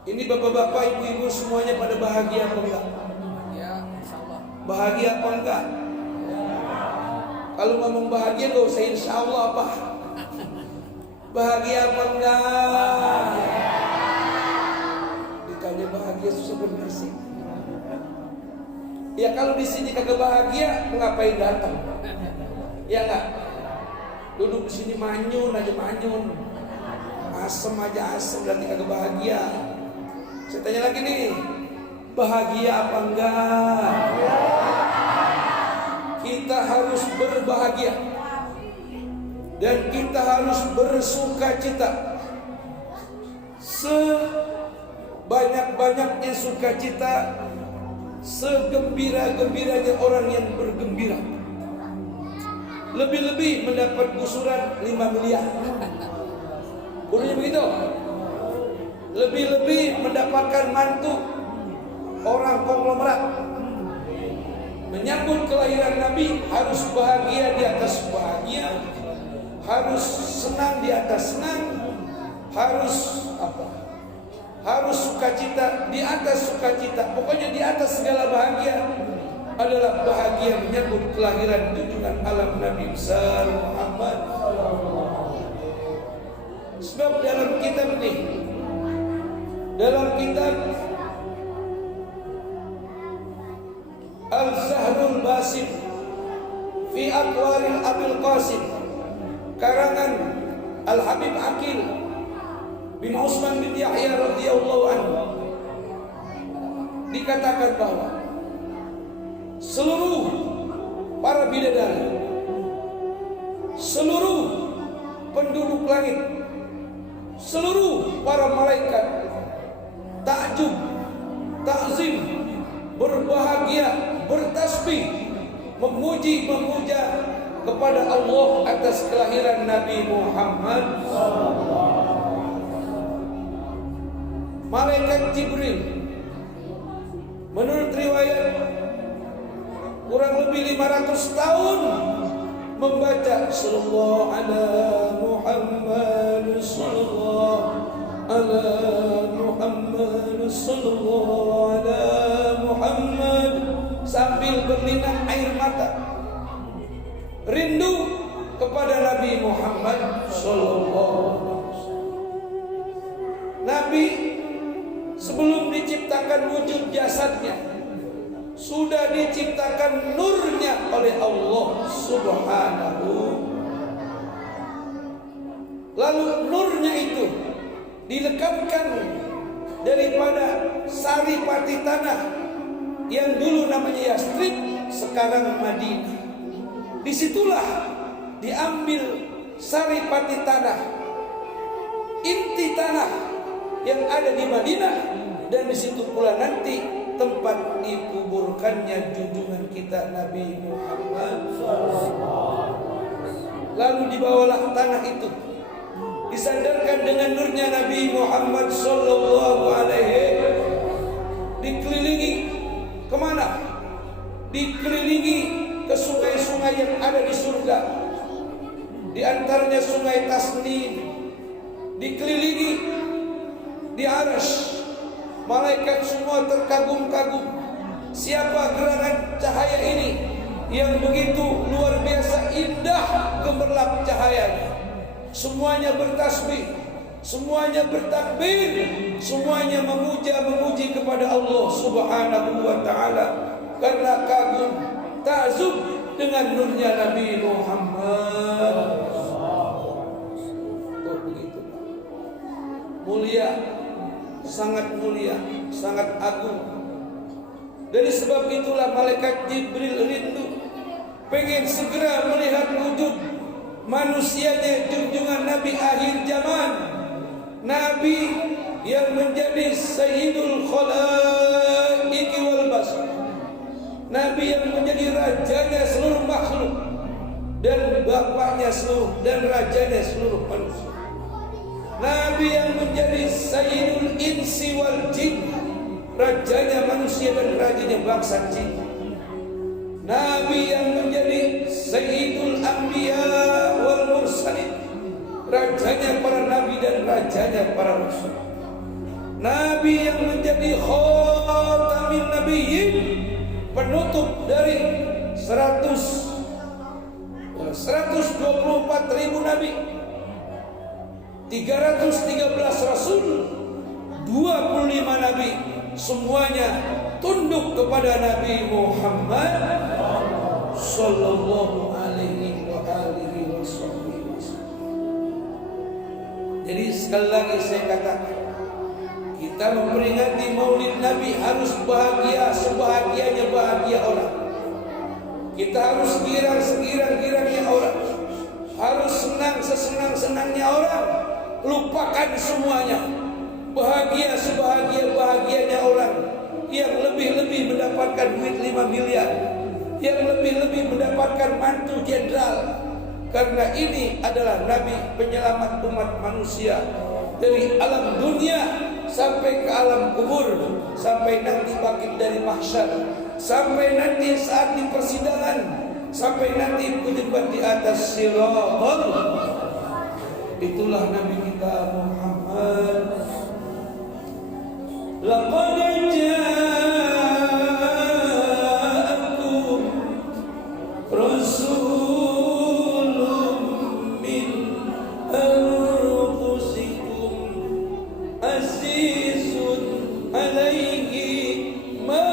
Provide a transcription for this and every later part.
Ini bapak-bapak, ibu-ibu semuanya pada bahagia apa enggak? Ya, insyaallah. Bahagia apa enggak? Kalau ngomong bahagia gak usah insyaallah apa? Bahagia apa enggak? Ditanya bahagia susah bener sih. Ya kalau di sini kagak bahagia, ngapain datang? Ya enggak? Duduk di sini manyun aja manyun, asem aja asem, berarti kagak bahagia. Saya tanya lagi nih, bahagia apa enggak? Kita harus berbahagia dan kita harus bersukacita. Sebanyak-banyaknya sukacita, segembira-gembiranya orang yang bergembira. Lebih-lebih mendapat gusuran 5 miliar. Burunya begitu. Lebih-lebih mendapatkan mantu orang konglomerat. Menyambut kelahiran Nabi harus bahagia di atas bahagia, harus senang di atas senang, harus apa? Harus sukacita di atas sukacita. Pokoknya di atas segala bahagia adalah bahagia menyambut kelahiran junjungan alam Nabi besar Muhammad. Sebab dalam kitab ini, dalam kitab Al-Zahrul Basim fi Aqwaril Abil Qasim karangan Al-Habib Aqil bin Utsman bin Yahya radhiyallahu anhu dikatakan bahwa seluruh para bidadari, seluruh penduduk langit, seluruh para malaikat takjub, takzim, berbahagia, bertasbih, memuji, memuja kepada Allah atas kelahiran Nabi Muhammad. Malaikat Jibril menurut riwayat kurang lebih 500 tahun membaca sallallahu ala Muhammad sallallahu ala Muhammad sallallahu ala Muhammad sambil berlinang air mata rindu kepada Nabi Muhammad sallallahu alaihi wasallam. Nabi sebelum diciptakan wujud jasadnya sudah diciptakan nurnya oleh Allah Subhanahu. Lalu nurnya itu dilekapkan daripada saripati tanah yang dulu namanya Yastrib, sekarang Madinah. Disitulah diambil saripati tanah, inti tanah yang ada di Madinah, dan di situ pula nanti tempat dikuburkannya junjungan kita Nabi Muhammad. Lalu dibawalah tanah itu, disandarkan dengan nurnya Nabi Muhammad sallallahu alaihi, dikelilingi kemana? Dikelilingi ke sungai-sungai yang ada di surga, di antaranya sungai Tasnim. Dikelilingi di Arsy, malaikat semua terkagum-kagum. Siapa gerangan cahaya ini yang begitu luar biasa indah gemerlap cahayanya? Semuanya bertasbih, semuanya bertakbir, semuanya memuji kepada Allah Subhanahu wa taala karena kagum, ta'zub dengan nurnya Nabi Muhammad. Tuh begitu. Mulia, sangat mulia, sangat agung. Dari sebab itulah malaikat Jibril rindu, pengen segera melihat wujud manusianya junjungan Nabi akhir zaman, Nabi yang menjadi Sayyidul Khalaiqi wal Bashar, Nabi yang menjadi rajanya seluruh makhluk dan bapaknya seluruh dan rajanya seluruh manusia, Nabi yang menjadi Sayyidul Insi wal Jin, rajanya manusia dan rajanya bangsa jin, Nabi yang menjadi Sayyidul Anbiya wal Mursalin, rajanya para nabi dan rajanya para rasul, Nabi yang menjadi khatamin nabiyyin, penutup dari 124.000 nabi, 313 rasul, 25 nabi, semuanya tunduk kepada Nabi Muhammad sallallahu alaihi wasallam. Jadi sekali lagi saya katakan, kita memperingati Maulid Nabi harus bahagia sebahagianya bahagia orang. Kita harus girang segirang-girangnya orang, harus senang sesenang-senangnya orang. Lupakan semuanya, bahagia sebahagia-bahagianya orang. Yang lebih-lebih mendapatkan duit 5 miliar, yang lebih-lebih mendapatkan mantu jenderal. Karena ini adalah Nabi penyelamat umat manusia dari alam dunia sampai ke alam kubur, sampai nanti bangkit dari mahsyar, sampai nanti saat di persidangan, sampai nanti berdebat di atas siratal. Itulah Nabi kita Muhammad. Laqad ja'akum rasulun min anfusikum azizun alaihi ma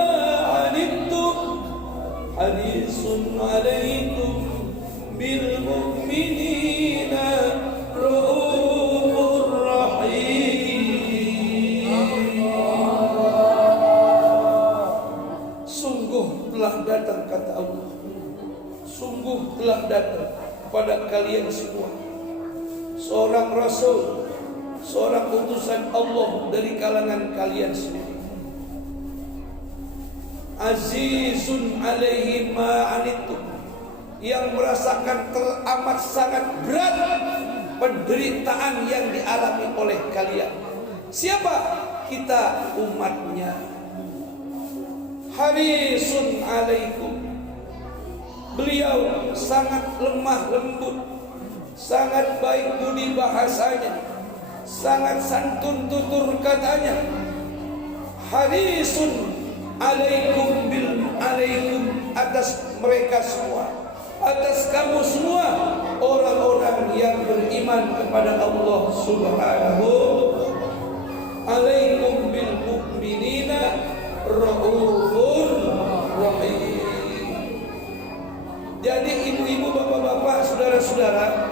'anittum harisun 'alaikum bil mu'minina raufur rahim. Sungguh telah datang, kata Allah, sungguh telah datang kepada kalian semua seorang rasul, seorang utusan Allah dari kalangan kalian sendiri. Azizun alaihi ma anittum, yang merasakan teramat sangat berat penderitaan yang dialami oleh kalian. Siapa? Kita umatnya. Harisun alaikum, beliau sangat lemah lembut, sangat baik budi bahasanya, sangat santun tutur katanya. Harisun alaikum atas mereka semua, atas kamu semua, orang-orang yang beriman kepada Allah Subhanahu. Alaikum bil mu'minina raufur rahim. Jadi ibu-ibu, bapak-bapak, saudara-saudara,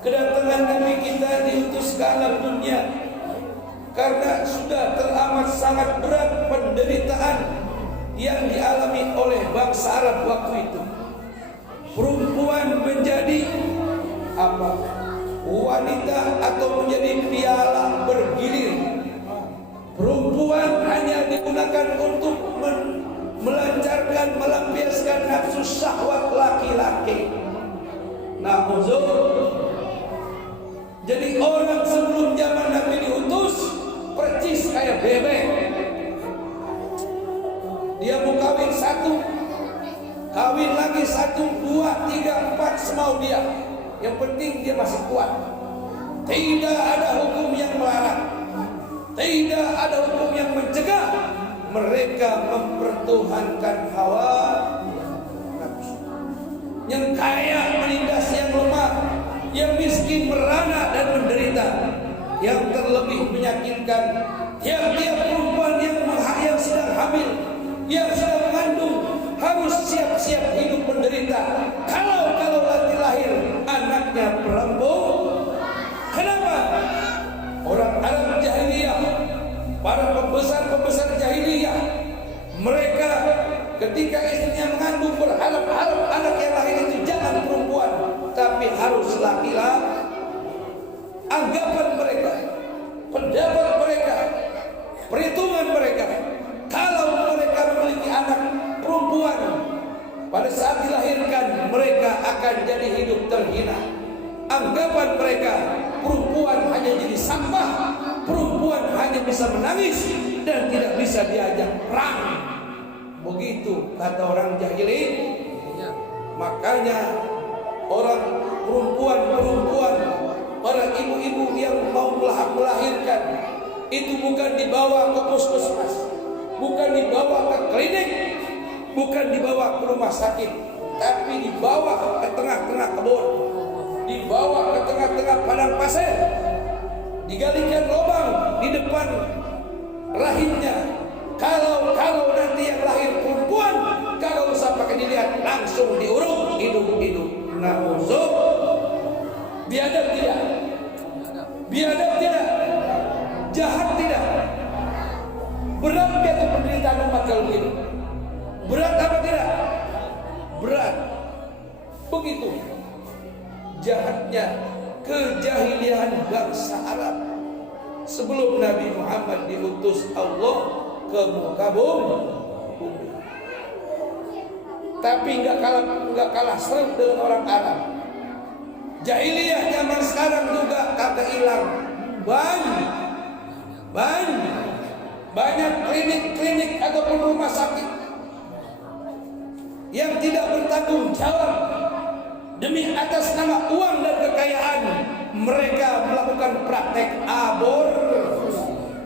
kedatangan Nabi kita diutus ke alam dunia karena sudah teramat sangat berat penderitaan yang dialami oleh bangsa Arab waktu itu. Perempuan menjadi apa? Wanita atau menjadi piala bergilir. Perempuan hanya digunakan untuk melancarkan, melampiaskan nafsu syahwat laki-laki. Jadi orang sebelum zaman Nabi diutus percis kayak bebek. Dia mau kawin satu, kawin lagi 1, 2, 3, 4 semau dia. Yang penting dia masih kuat. Tidak ada hukum yang melarang, tidak ada hukum yang mencegah. Mereka mempertuhankan hawa nafsu. Yang kaya menindas yang lemah, yang miskin merana dan menderita. Yang terlebih menyakitkan, tiap-tiap perempuan yang sedang hamil, yang sedang mengandung, harus siap-siap hidup menderita. Kalau nanti lahir anaknya perempuan. Kenapa? Orang Arab jahiliyah, para pembesar jahiliyah, mereka ketika istrinya mengandung berharap-harap anak yang lahir itu jangan perempuan, tapi harus laki-laki. Anggapan mereka, pendapat mereka, perhitungan mereka, kalau mereka memiliki anak perempuan, pada saat dilahirkan mereka akan jadi hidup terhina. Anggapan mereka, perempuan hanya jadi sampah, perempuan hanya bisa menangis dan tidak bisa diajak perang. Begitu kata orang jahiliyah. Makanya orang perempuan, para ibu-ibu yang mau melahirkan, itu bukan dibawa ke puskesmas, bukan dibawa ke klinik, bukan dibawa ke rumah sakit, tapi dibawa ke tengah-tengah kebun, dibawa ke tengah-tengah padang pasir, digalikan lubang di depan rahimnya. Kalau nanti yang lahir perempuan, kalau usah pakai dilihat, langsung diuruk hidup-hidup. Na'udzub. Biadab tidak? Biadab tidak? Jahat tidak? Berat itu penderitaan umat kalau begitu? Berat apa tidak? Berat. Begitu jahatnya kejahilian bangsa Arab sebelum Nabi Muhammad diutus Allah ke muka bumi. Tapi nggak kalah seru dengan orang Arab. Jahiliyah zaman sekarang juga kagak hilang. Banyak klinik-klinik ataupun rumah sakit yang tidak bertanggung jawab demi atas nama uang dan kekayaan mereka melakukan praktek abortus.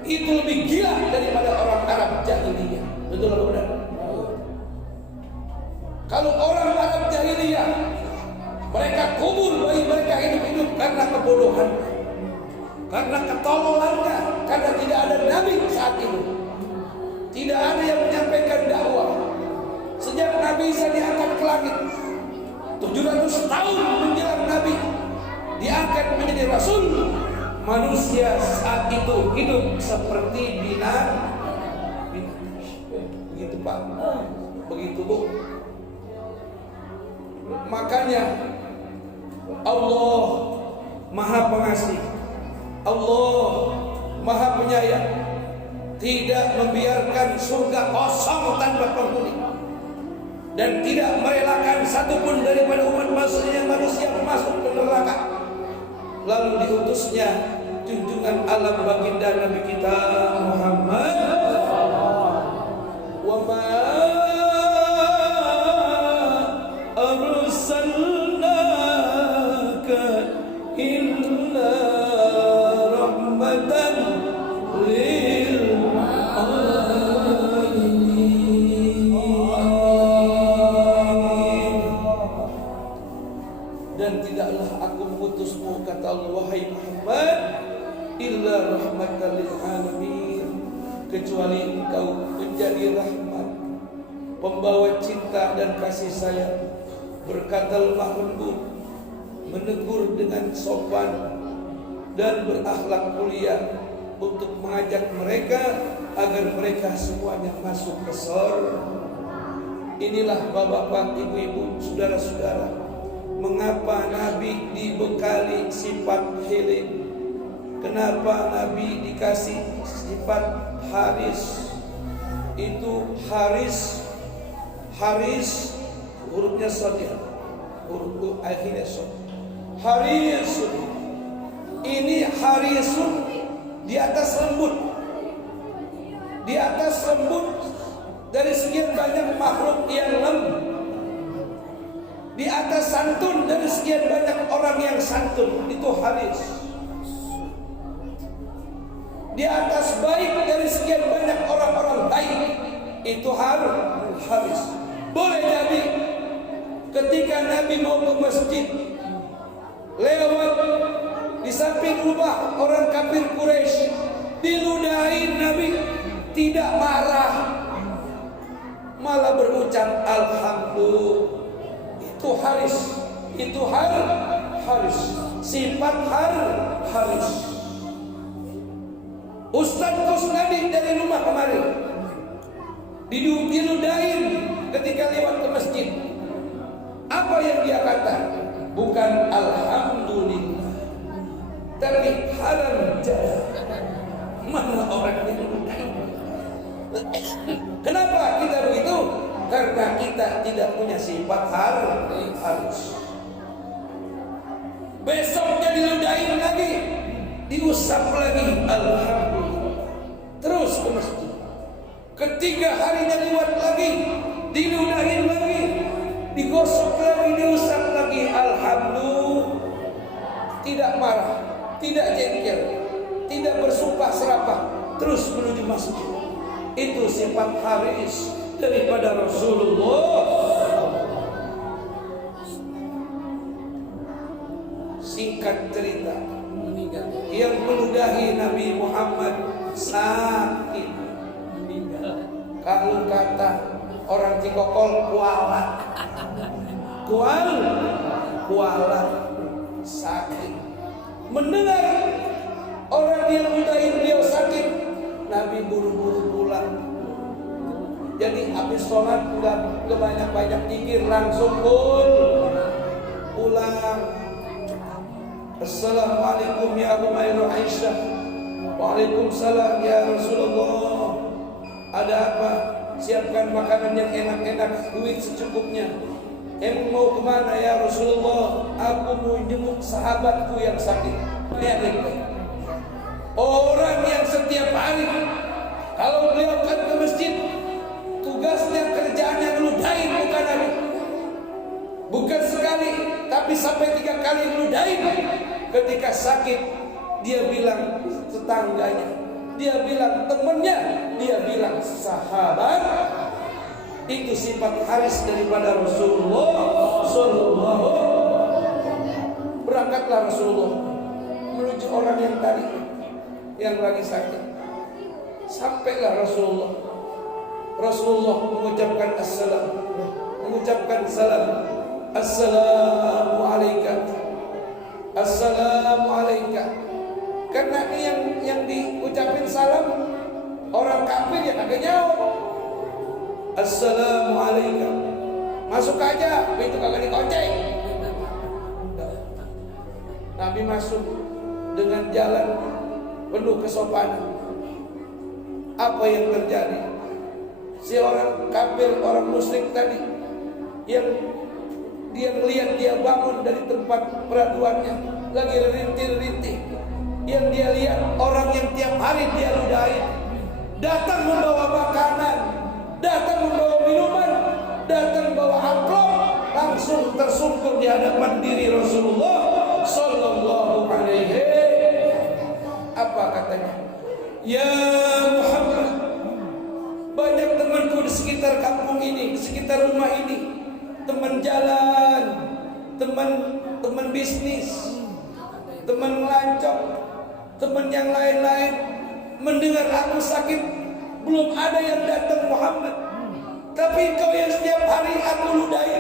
Itu lebih gila daripada orang Arab jahiliyah. Betul atau benar? Kalau orang Arab jahiliyah, mereka kubur bayi mereka hidup-hidup karena kebodohan, karena ketololannya, karena tidak ada nabi saat itu, tidak ada yang menyampaikan dakwah. Sejak Nabi Isa diangkat ke langit, 700 tahun menjelang Nabi diangkat menjadi Rasul, manusia saat itu hidup seperti binatang. Begitu Pak, begitu Bu. Makanya Allah Maha Pengasih, Allah Maha Penyayang, tidak membiarkan surga kosong tanpa penghuni, dan tidak merelakan satupun daripada umat manusia masuk ke neraka. Lalu diutusnya junjungan alam baginda Nabi kita Muhammad, wa ma arsalnaka illa rahmatan lil alamin. Dan tidaklah aku mengutusmu, kata Allah, wahai Muhammad, illa rahmatan lil alamin, kecuali engkau menjadi rahmat, pembawa cinta dan kasih sayang, berkata lemah lembut, menegur dengan sopan dan berakhlak mulia untuk mengajak mereka agar mereka semuanya masuk ke surga. Inilah bapak-bapak, ibu-ibu, saudara-saudara, mengapa Nabi dibekali sifat hilim, kenapa Nabi dikasih sifat haris. Itu haris hurufnya shadiyah, huruf akhirnya shad. Harisun, ini harisun, di atas lembut, di atas lembut dari sekian banyak makhluk yang lembut, di atas santun dari sekian banyak orang yang santun. Itu haris. Di atas baik dari sekian banyak orang-orang baik. Itu haris. Boleh jadi ketika Nabi mau ke masjid, lewat di samping rumah orang kafir Quraisy, diludahin, Nabi tidak marah, malah berucap alhamdulillah. Itu haris, itu haris, sifat haris. Ustadz Kusnadi dari rumah kemarin diludahin ketika lewat ke masjid. Apa yang dia kata? Bukan alhamdulillah, tapi haram jalan. Mana orang yang diludahin? Kenapa kita begitu? Karena kita tidak punya sifat haris. Besoknya diludahin lagi, diusap lagi, alhamdulillah, terus ke masjid. Ketiga harinya lewat lagi, diludahin lagi, digosok lagi, diusap lagi, alhamdulillah. Tidak marah, tidak jengkel, tidak bersumpah serapah, terus menuju masjid. Itu sifat haris daripada Rasulullah. Singkat cerita, yang meludahi Nabi Muhammad sakit. Kalau kata orang Cikokol, kualat. Kualat sakit. Mendengar orang yang meludahi beliau sakit, Nabi buru-buru pulang. Jadi habis sholat enggak banyak-banyak pikir, langsung pulang. Assalamualaikum ya Umayr Aisyah. Waalaikumsalam ya Rasulullah. Ada apa? Siapkan makanan yang enak-enak, duit secukupnya. Emang mau kemana ya Rasulullah? Aku mau jenguk sahabatku yang sakit. Orang yang setiap hari kalau beliau kan ke masjid, tugasnya kerjaannya ngeludahin muka Nabi. Bukan sekali, tapi sampai 3 kali ngeludahin. Ketika sakit, dia bilang tetangganya, dia bilang temannya, dia bilang sahabat. Itu sifat haris daripada Rasulullah Sallallahu. Berangkatlah Rasulullah menuju orang yang tadi yang lagi sakit. Sampailah Rasulullah mengucapkan salam. Assalamualaikum. Assalamualaikum. Karena ini yang diucapin salam orang kafir ya kagak jawab. Assalamualaikum. Masuk aja, itu kagak dikonceng. Nabi masuk dengan jalan penuh kesopanan. Apa yang terjadi? Si orang kafir, orang musyrik tadi yang dia melihat dia bangun dari tempat peraduannya lagi rintih-rintih. Yang dia lihat orang yang tiap hari dia ludahin datang membawa makanan, datang membawa minuman, datang membawa amplop, langsung tersungkur di hadapan diri Rasulullah Sallallahu Alaihi. Apa katanya? Ya Muhammad, banyak temanku di sekitar kampung ini, di sekitar rumah ini, teman jalan, teman bisnis, teman melancong, teman yang lain-lain. Mendengar aku sakit, belum ada yang datang Muhammad. Tapi kau yang setiap hari aku ludahi,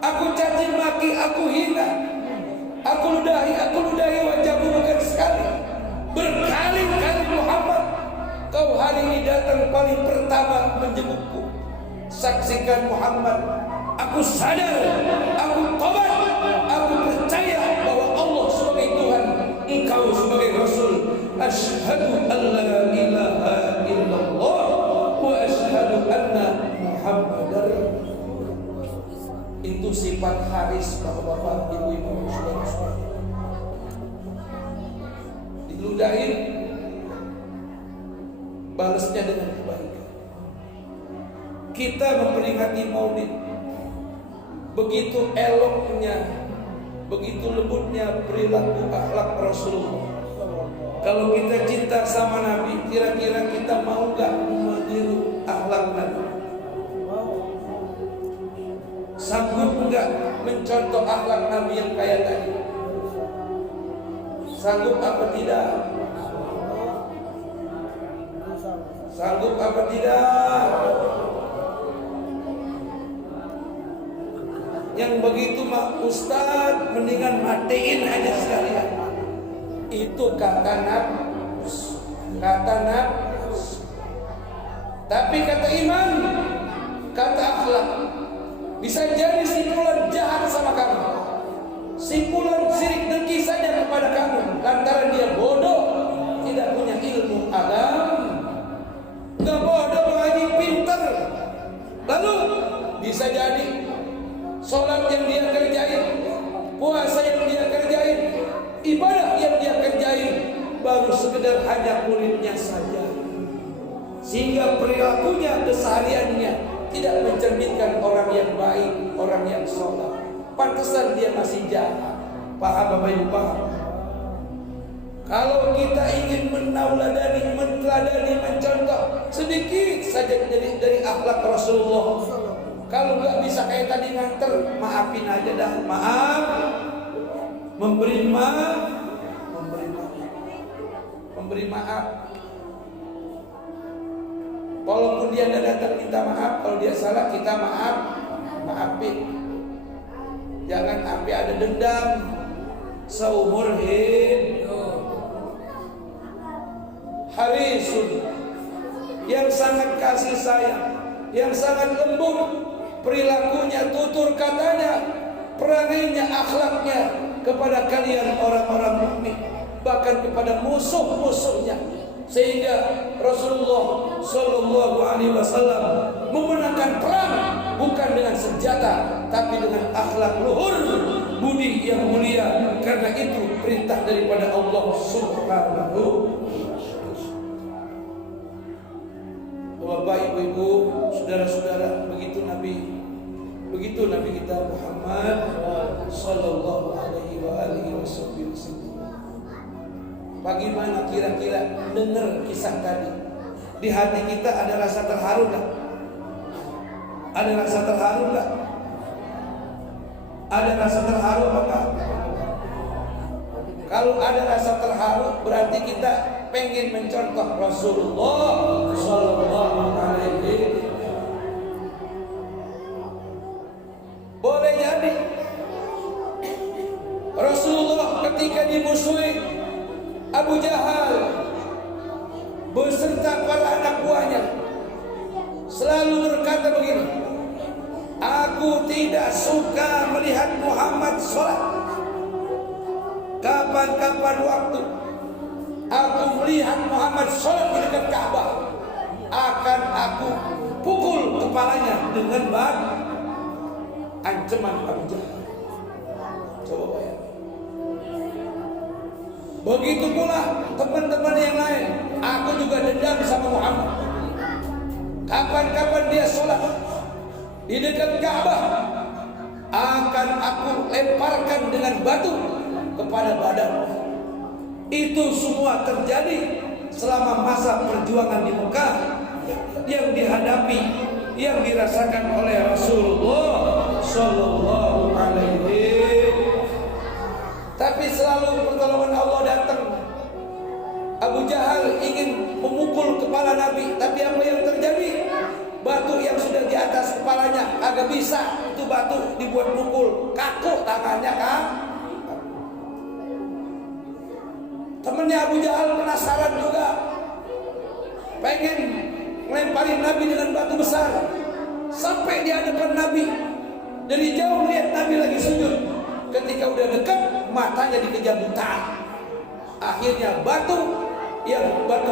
aku caci maki, aku hina, aku ludahi wajahmu bukan sekali, berkali-kali Muhammad. Kau hari ini datang paling pertama menjengukku. Saksikan Muhammad, aku sadar, aku tobat, aku percaya bahwa Allah sebagai Tuhan, Engkau sebagai Rasul. Asyhadu an la ilaha illallah wa asyhadu anna Muhammadar. Itu sifat haris bapak-bapak, ibu-ibu, saudara-saudara. Diludahin, balasnya dengan kebaikan. Kita memperingati Maulid, begitu eloknya, begitu lembutnya perilaku akhlak Rasulullah. Kalau kita cinta sama Nabi, kira-kira kita mau gak meniru akhlak Nabi? Sanggup gak mencontoh akhlak Nabi yang kayak tadi? Sanggup apa tidak? Sanggup apa tidak? Yang begitu mah Ustaz, mendingan matiin aja sekalian. Itu kata nafs. Tapi kata iman, kata akhlak, bisa jadi simpulan jahat sama kamu, simpulan sirik dengki saja kepada kamu, lantaran dia bodoh, tidak punya ilmu agama. Nggak bodoh lagi, pinter. Lalu bisa jadi sholat yang dia kerjain, puasa yang dia kerjain, ibadah yang dia kerjain baru sekedar hanya kulitnya saja, sehingga perilakunya, kesehariannya tidak mencerminkan orang yang baik, orang yang sholat. Pantesan dia masih jahat. Paham Bapak Ibu? Paham? Kalau kita ingin menauladani, meneladani saja dari akhlak Rasulullah. Kalau nggak bisa kayak tadi nganter, maafin aja dah. Maaf, memberi maaf, memberi maaf. Walaupun dia tidak datang minta maaf, kalau dia salah kita maafin. Jangan sampai ada dendam seumur hidup. Harisun, yang sangat kasih sayang, yang sangat lembut perilakunya, tutur katanya, perangainya, akhlaknya kepada kalian orang-orang mukmin, bahkan kepada musuh-musuhnya. Sehingga Rasulullah Shallallahu Alaihi Wasallam memenangkan perang bukan dengan senjata, tapi dengan akhlak luhur, budi yang mulia. Karena itu perintah daripada Allah Subhanahu. Bapak, ibu-ibu, saudara-saudara, begitu Nabi kita Muhammad Sallallahu Alaihi Wasallam. Bagaimana kira-kira dengar kisah tadi? Di hati kita ada rasa terharu nggak? Ada rasa terharu nggak? Ada rasa terharu apa enggak? Kalau ada rasa terharu, berarti kita pengen mencontoh Rasulullah Sallallahu Alaihi Wasallam. Boleh jadi Rasulullah ketika dimusuhi Abu Jahal beserta para anak buahnya selalu berkata begini, aku tidak suka melihat Muhammad sholat. Kapan-kapan waktu aku melihat Muhammad sholat di dekat Ka'bah, akan aku pukul kepalanya dengan batu. Ancaman Abu Jahal. Coba bayangkan. Begitu pula teman-teman yang lain. Aku juga dendam sama Muhammad. Kapan-kapan dia sholat di dekat Ka'bah, akan aku lemparkan dengan batu kepada badan. Itu semua terjadi selama masa perjuangan di Mekah yang dihadapi, yang dirasakan oleh Rasulullah Sallallahu Alaihi Wasallam. Tapi selalu pertolongan Allah datang. Abu Jahal ingin memukul kepala Nabi, tapi apa yang terjadi? Batu yang sudah di atas kepalanya agak bisa itu batu dibuat mukul, kaku tangannya kan. Temennya Abu Jahal penasaran juga, pengen melemparin Nabi dengan batu besar. Sampai di hadapan Nabi, dari jauh lihat Nabi lagi sujud. Ketika udah dekat, matanya dikejar buta. Akhirnya batu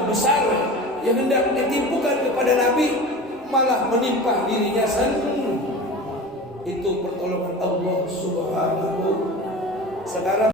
besar yang hendak ditimpukan kepada Nabi malah menimpa dirinya sendiri. Itu pertolongan Allah Subhanahu. Sekarang